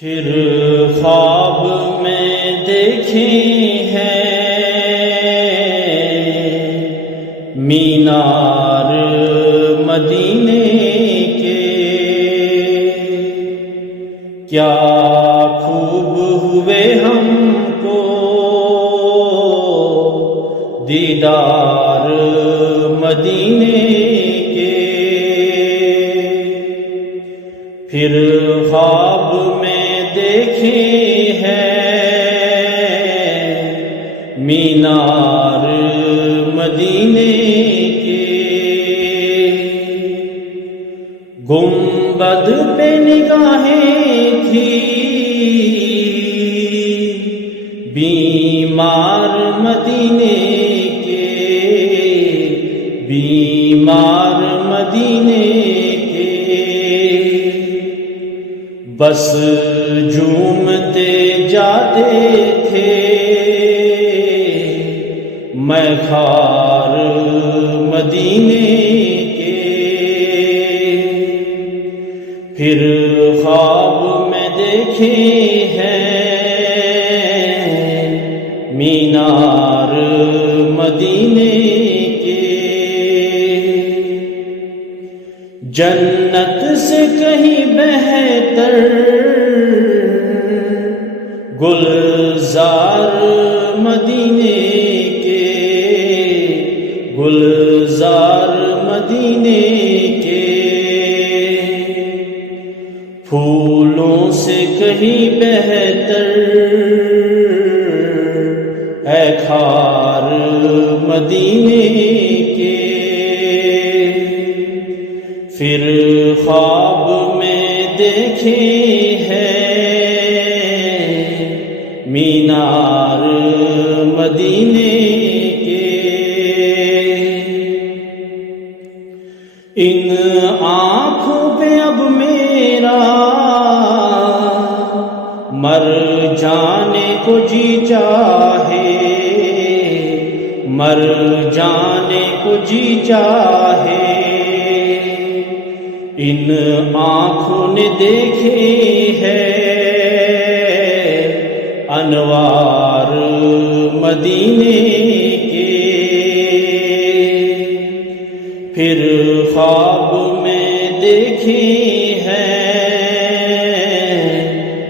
پھر خواب میں دیکھے ہیں مینار مدینے کے، کیا خوب ہوئے ہم کو دیدار مدینے کے۔ پھر خواب میں دیکھے ہیں مینار مدینے کے، گنبد پہ نگاہیں تھی بیمار مدینے کے، بیمار مدینے کے۔ بس جھومتے جاتے تھے میں خار مدینے کے۔ پھر خواب میں دیکھے ہیں مینار مدینے کے، جنت سے کہیں بہتر گلزار مدینے کے، گلزار مدینے کے۔ پھولوں سے کہیں بہتر ہے خار مدینے کے۔ پھر خواب میں دیکھے ہیں مینار مدینے کے، ان آنکھوں پہ اب میرا مر جانے کو جی چاہے، مر جانے کو جی چاہے۔ ان آنکھوں نے دیکھے ہیں انوار مدینے کے۔ پھر خواب میں دیکھے ہیں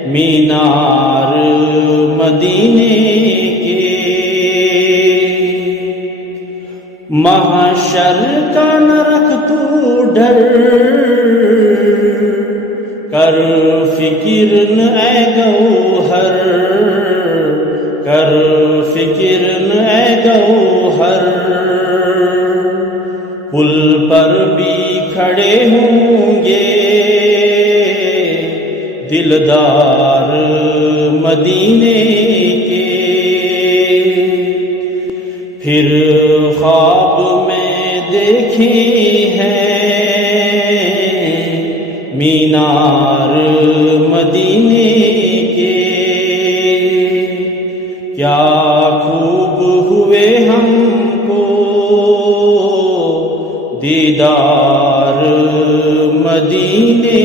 مینار مدینے کے، محشر کا نہ رکھ تو ڈر کر فکر نہ اے گوہر، کر فکر نہ اے گوہر۔ پل پر بھی کھڑے ہوں گے دلدار مدینے کے۔ پھر خواب میں دیکھے ہیں مینار مدینے کے، کیا خوب ہوئے ہم کو دیدار مدینے